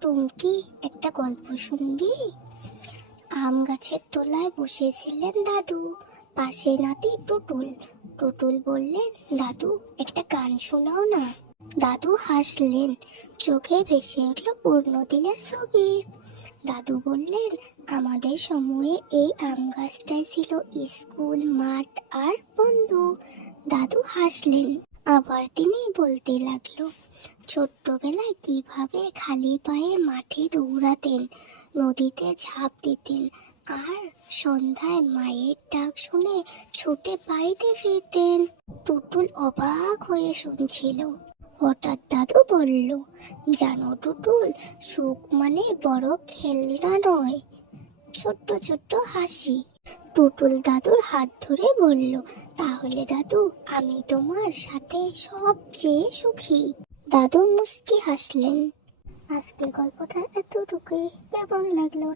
টুমকি, একটা গল্প শুনবি? আম গাছের তলায় বসেছিলেন দাদু, পাশে নাতি টুটুল। টুটুল বললেন, দাদু একটা গান শোনাও না। দাদু হাসলেন, চোখে ভেসে উঠল পুরনো দিনের ছবি। দাদু বললেন, আমাদের সময়ে এই আম গাছটাই ছিল স্কুল, মাঠ আর বন্ধু। দাদু হাসলেন, আবার তিনি বলতে লাগলো, ছোট্টবেলায় কিভাবে খালি পায়ে মাঠে দৌড়াতেন, নদীতে ঝাঁপ দিতেন, আর সন্ধ্যায় মায়ের ডাক শুনে ছুটে বাড়িতে ফিরতেন। টুটুল অবাক হয়ে শুনছিল। হঠাৎ দাদু বলল, জানো টুটুল, সুখ মানে বড় খেলনা নয়, ছোট্ট ছোট্ট হাসি। টুটুল দাদুর হাত ধরে বলল, তাহলে দাদু আমি তোমার সাথে সবচেয়ে সুখী। দাদু মুস্কি হাসলেন। আজকের গল্পটা এতটুকুই। কেমন লাগলো?